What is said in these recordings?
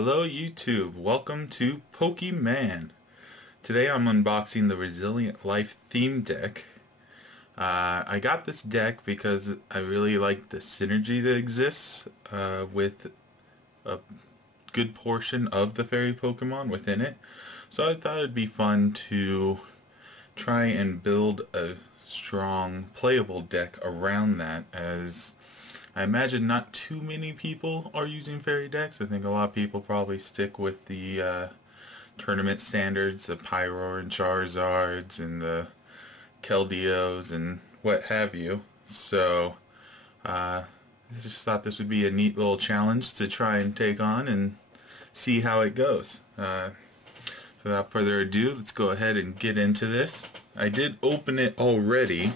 Hello YouTube, welcome to Pokemon. Today I'm unboxing the Resilient Life theme deck. I got this deck because I really like the synergy that exists with a good portion of the fairy Pokemon within it. So I thought it'd be fun to try and build a strong playable deck around that, as I imagine not too many people are using fairy decks. I think a lot of people probably stick with the tournament standards, the Pyro and Charizards and the Keldeos and what have you. So I just thought this would be a neat little challenge to try and take on and see how it goes. So without further ado, let's go ahead and get into this. I did open it already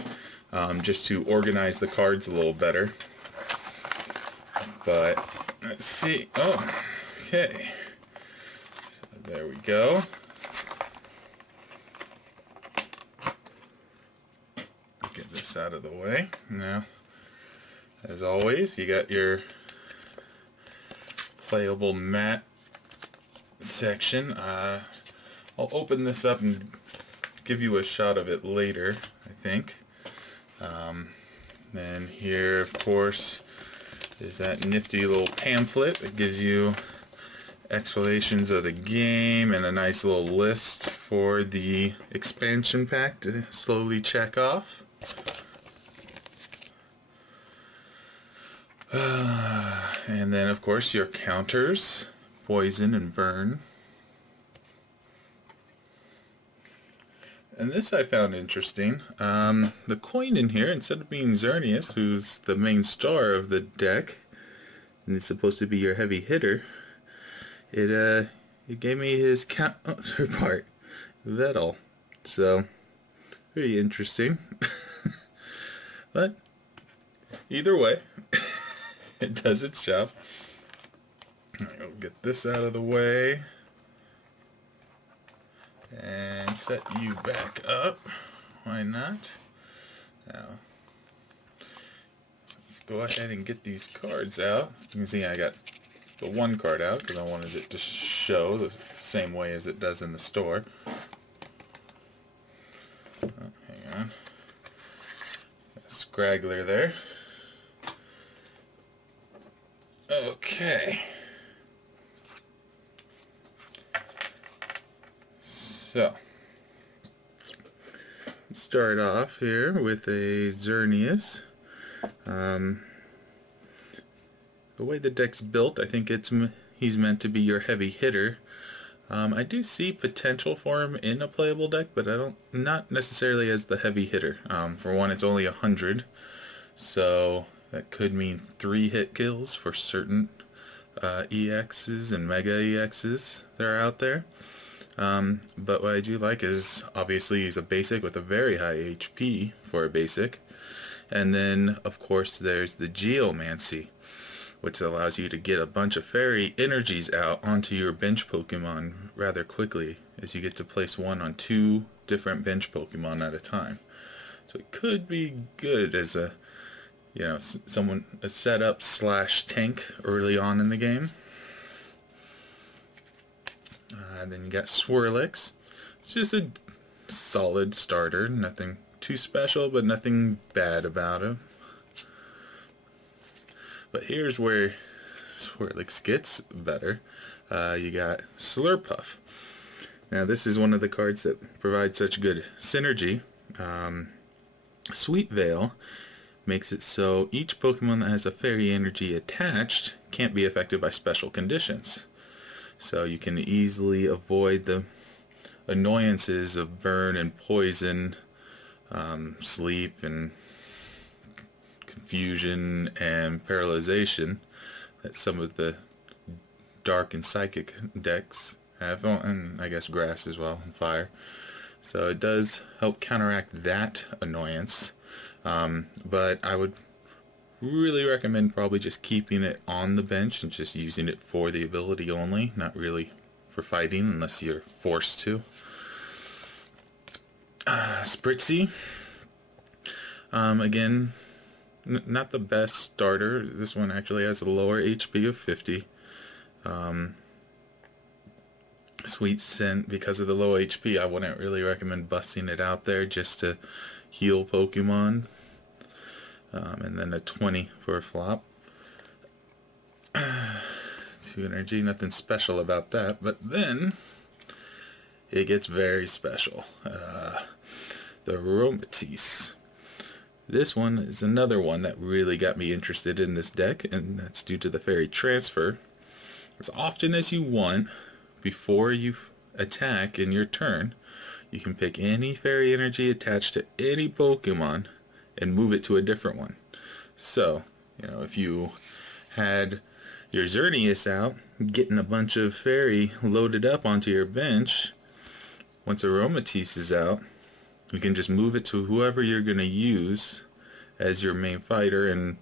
just to organize the cards a little better. But let's see. Oh, okay. So there we go. Get this out of the way. Now, as always, you got your playable mat section. I'll open this up and give you a shot of it later, I think. And here, of course, is that nifty little pamphlet that gives you explanations of the game and a nice little list for the expansion pack to slowly check off. And then, of course, your counters, poison and burn. And this I found interesting. The coin in here, instead of being Xerneas, who's the main star of the deck, and is supposed to be your heavy hitter, it gave me his counterpart, Vettel. So, pretty interesting. But, either way, it does its job. I'll get this out of the way. And set you back up. Why not? Now, let's go ahead and get these cards out. You can see I got the one card out because I wanted it to show the same way as it does in the store. Oh, hang on. Got a scraggler there. Okay. So, let's start off here with a Xerneas. The way the deck's built, I think he's meant to be your heavy hitter. I do see potential for him in a playable deck, but not necessarily as the heavy hitter. For one, it's only 100, so that could mean 3 hit kills for certain EXs and Mega EXs that are out there. But what I do like is, obviously, he's a basic with a very high HP for a basic. And then, of course, there's the Geomancy, which allows you to get a bunch of fairy energies out onto your bench Pokemon rather quickly, as you get to place one on 2 different bench Pokemon at a time. So it could be good as a, a setup / tank early on in the game. Then you got Swirlix, just a solid starter, nothing too special, but nothing bad about him. But here's where Swirlix gets better. You got Slurpuff. Now this is one of the cards that provides such good synergy. Sweet Veil makes it so each Pokemon that has a fairy energy attached can't be affected by special conditions. So you can easily avoid the annoyances of burn and poison, sleep and confusion and paralyzation that some of the dark and psychic decks have, and I guess grass as well, and fire. So it does help counteract that annoyance, but I would really recommend probably just keeping it on the bench and just using it for the ability only, not really for fighting unless you're forced to. Spritzy, again, not the best starter. This one actually has a lower HP of 50. Sweet Scent, because of the low HP, I wouldn't really recommend busting it out there just to heal Pokemon. And then a 20 for a flop. 2 energy, nothing special about that. But then it gets very special. The Aromatisse. This one is another one that really got me interested in this deck, and that's due to the fairy transfer. As often as you want, before you attack in your turn, you can pick any fairy energy attached to any Pokemon and move it to a different one. So, if you had your Xerneas out, getting a bunch of fairy loaded up onto your bench, once Aromatisse is out, you can just move it to whoever you're going to use as your main fighter, and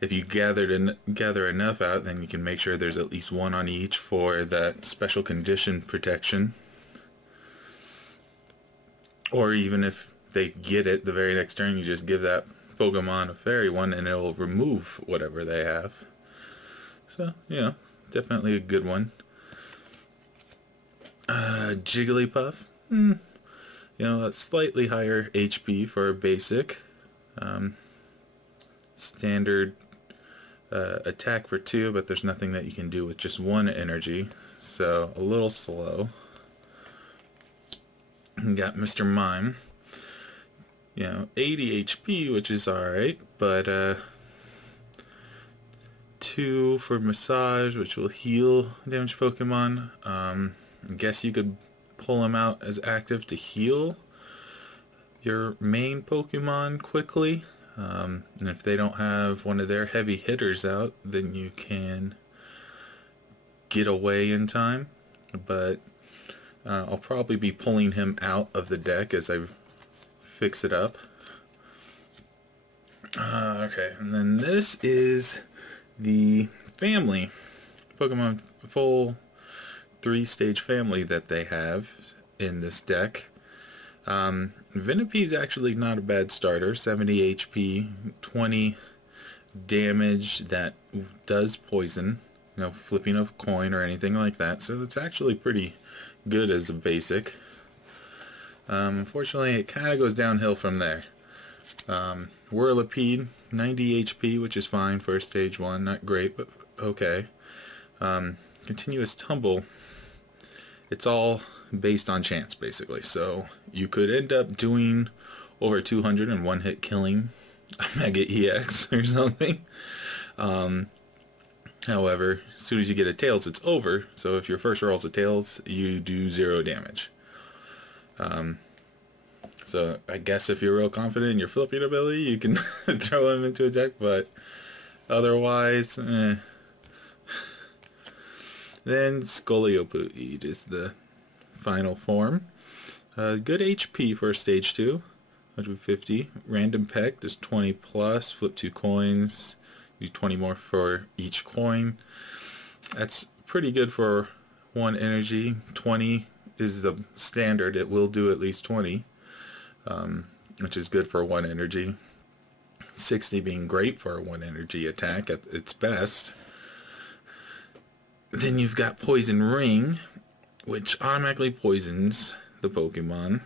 if you gather enough out, then you can make sure there's at least one on each for that special condition protection. Or even if they get it the very next turn, you just give that Pokemon a fairy one and it'll remove whatever they have. So, definitely a good one. Jigglypuff. A slightly higher HP for a basic. Standard attack for 2, but there's nothing that you can do with just 1 energy. So, a little slow. Got Mr. Mime. 80 HP, which is alright, but 2 for Massage, which will heal damaged Pokemon. I guess you could pull him out as active to heal your main Pokemon quickly. And if they don't have one of their heavy hitters out, then you can get away in time. But I'll probably be pulling him out of the deck as I fix it up. Okay, and then this is the family, Pokemon full 3-stage family that they have in this deck. Venipede is actually not a bad starter. 70 HP, 20 damage that does poison, flipping a coin or anything like that. So it's actually pretty good as a basic. Unfortunately, it kind of goes downhill from there. Whirlipede, 90 HP, which is fine for stage 1. Not great, but okay. Continuous Tumble, it's all based on chance, basically. So you could end up doing over 200 in one-hit killing a Mega EX or something. However, as soon as you get a Tails, it's over. So if your first roll's a Tails, you do 0 damage. So I guess if you're real confident in your flipping ability, you can throw him into a deck, but otherwise, Then Scoliopoid is the final form. Good HP for stage 2, 150. Random Peck does 20 plus, flip 2 coins, do 20 more for each coin. That's pretty good for 1 energy. 20 is the standard, it will do at least 20, which is good for 1 energy. 60 being great for a 1 energy attack at its best. Then you've got Poison Ring, which automatically poisons the Pokemon,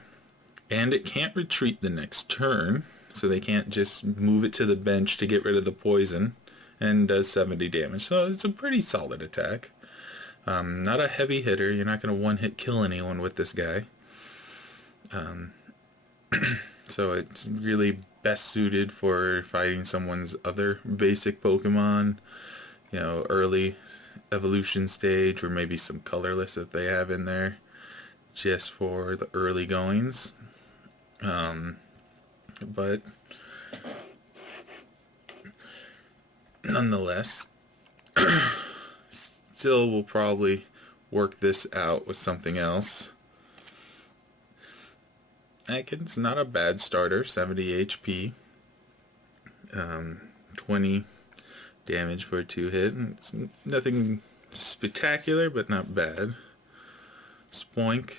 and it can't retreat the next turn, so they can't just move it to the bench to get rid of the poison, and does 70 damage. So it's a pretty solid attack. Not a heavy hitter. You're not going to one-hit kill anyone with this guy. So it's really best suited for fighting someone's other basic Pokemon, early evolution stage, or maybe some colorless that they have in there just for the early goings. But nonetheless, still will probably work this out with something else. It's not a bad starter, 70 HP, 20 damage for a 2-hit. It's nothing spectacular, but not bad. Spoink,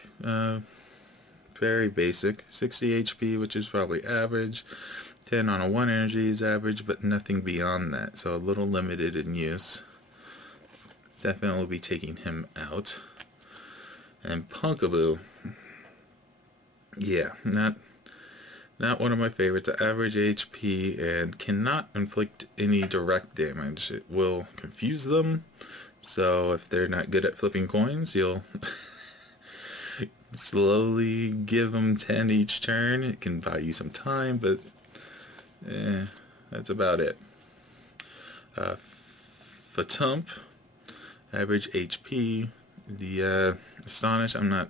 very basic, 60 HP, which is probably average. 10 on a 1 energy is average, but nothing beyond that, so a little limited in use. Definitely will be taking him out. And Punkaboo. Yeah, not one of my favorites. Average HP and cannot inflict any direct damage. It will confuse them. So if they're not good at flipping coins, you'll slowly give them 10 each turn. It can buy you some time, but that's about it. Fatump, average HP. The Astonish, I'm not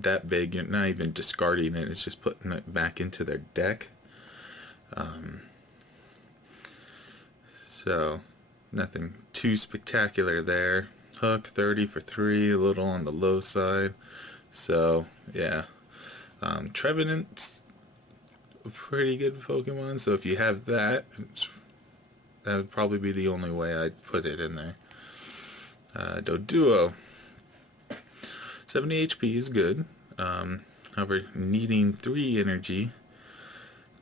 that big. You're not even discarding it. It's just putting it back into their deck. So nothing too spectacular there. Hook, 30 for 3, a little on the low side. So yeah, Trevenant's a pretty good Pokemon. So if you have that, that would probably be the only way I'd put it in there. Doduo, 70 HP is good. However, needing 3 energy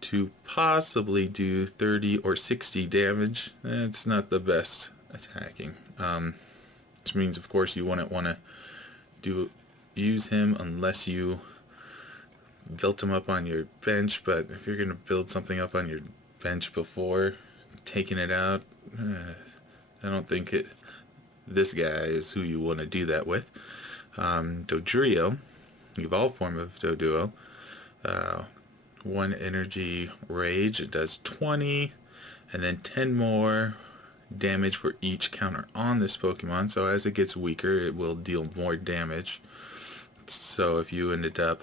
to possibly do 30 or 60 damage, it's not the best attacking. Which means, of course, you wouldn't want to use him unless you built him up on your bench. But if you're going to build something up on your bench before taking it out, I don't think this guy is who you want to do that with. Dodrio, evolved form of Doduo, 1 energy rage, it does 20, and then 10 more damage for each counter on this Pokemon. So as it gets weaker, it will deal more damage. So if you ended up,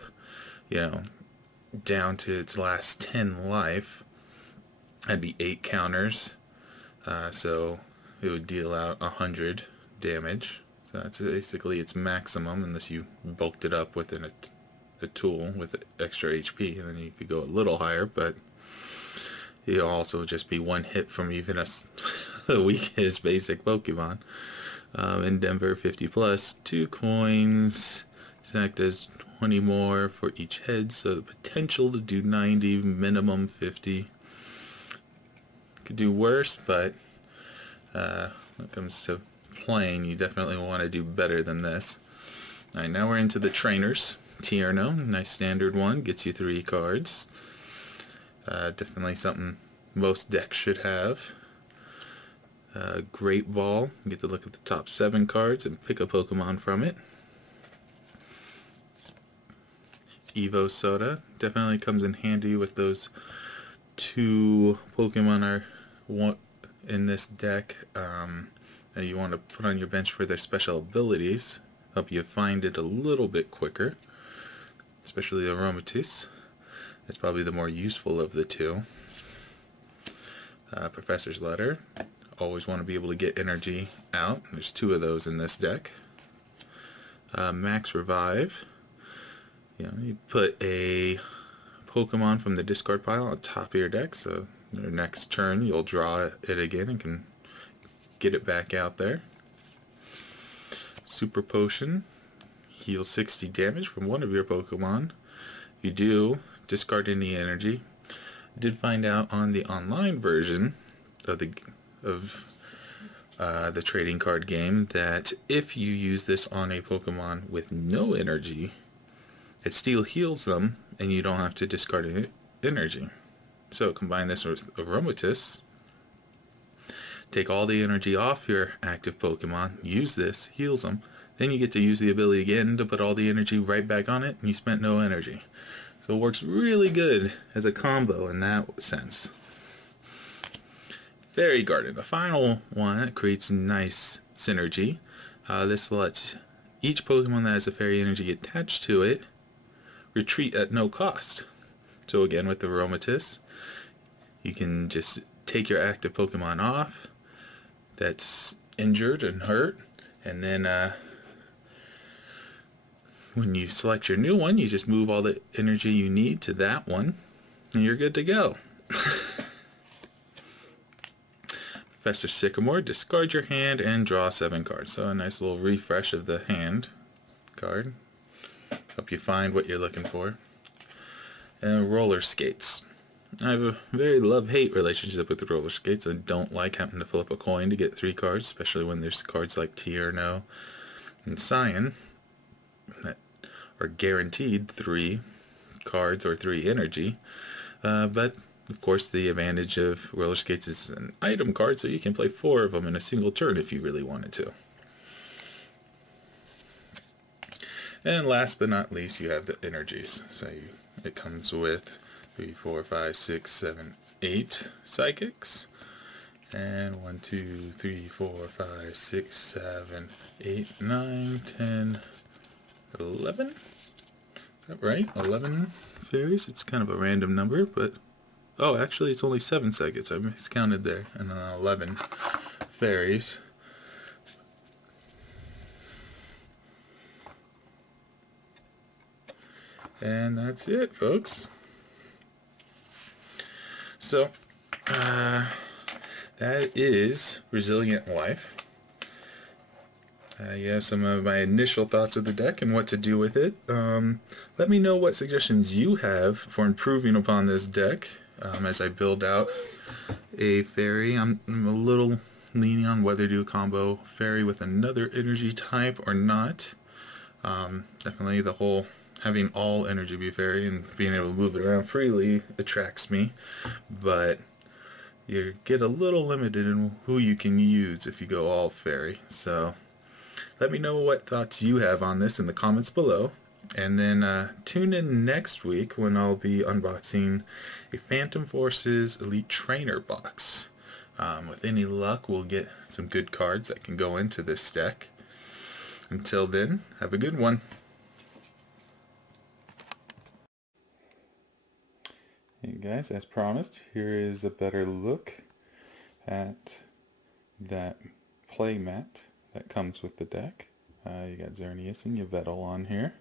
down to its last 10 life, that'd be 8 counters. So it would deal out 100 damage. So that's basically its maximum, unless you bulked it up within a tool with extra HP, and then you could go a little higher, but you'll also just be 1 hit from even the weakest basic Pokemon. In Denver, 50 plus, 2 coins. Snack does 20 more for each head, so the potential to do 90, minimum 50. Could do worse, but when it comes to playing, you definitely want to do better than this. Alright, now we're into the trainers. Tierno, nice standard one, gets you 3 cards. Definitely something most decks should have. Great Ball, you get to look at the top 7 cards and pick a Pokemon from it. Evo Soda, definitely comes in handy with those 2 Pokemon are in this deck that you want to put on your bench for their special abilities. Help you find it a little bit quicker, especially Aromatisse. That's probably the more useful of the 2. Professor's Letter, always want to be able to get energy out. There's 2 of those in this deck. Max Revive, you put a Pokemon from the discard pile on top of your deck, so your next turn you'll draw it again and can get it back out there. Super Potion, heal 60 damage from one of your Pokemon. If you do, discard any energy. I did find out on the online version of the trading card game that if you use this on a Pokemon with no energy, it still heals them and you don't have to discard any energy. So combine this with Aromatisse, take all the energy off your active Pokemon, use this, heals them, then you get to use the ability again to put all the energy right back on it, and you spent no energy. So it works really good as a combo in that sense. Fairy Garden, the final one that creates nice synergy. This lets each Pokemon that has a fairy energy attached to it retreat at no cost. So again, with the Aromatisse, you can just take your active Pokemon off that's injured and hurt, and then when you select your new one, you just move all the energy you need to that one, and you're good to go. Professor Sycamore, discard your hand and draw 7 cards. So a nice little refresh of the hand card. Help you find what you're looking for. And Roller Skates. I have a very love-hate relationship with the Roller Skates. I don't like having to flip a coin to get 3 cards, especially when there's cards like Tierno and Cyan. that are guaranteed 3 cards or 3 energy. But of course the advantage of roller skates is an item card, so you can play 4 of them in a single turn if you really wanted to. And last but not least, you have the energies. So it comes with 3, 4, 5, 6, 7, 8 psychics. And 1, 2, 3, 4, 5, 6, 7, 8, 9, 10, 11? Is that right? 11 fairies? It's kind of a random number, but... Oh, actually it's only 7 psychics. I miscounted there. And then 11 fairies. And that's it, folks. So, that is Resilient Life. You have some of my initial thoughts of the deck and what to do with it. Let me know what suggestions you have for improving upon this deck as I build out a fairy. I'm a little leaning on whether to do a combo fairy with another energy type or not. Definitely the whole having all energy be fairy and being able to move it around freely attracts me, but you get a little limited in who you can use if you go all fairy. So let me know what thoughts you have on this in the comments below, and then tune in next week when I'll be unboxing a Phantom Forces Elite Trainer box. With any luck, we'll get some good cards that can go into this deck. Until then, have a good one. Hey guys, as promised, here is a better look at that play mat that comes with the deck. You got Xerneas and Yveltal on here.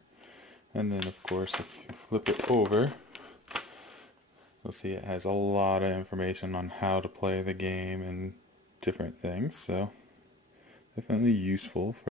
And then of course if you flip it over, you'll see it has a lot of information on how to play the game and different things. So definitely useful for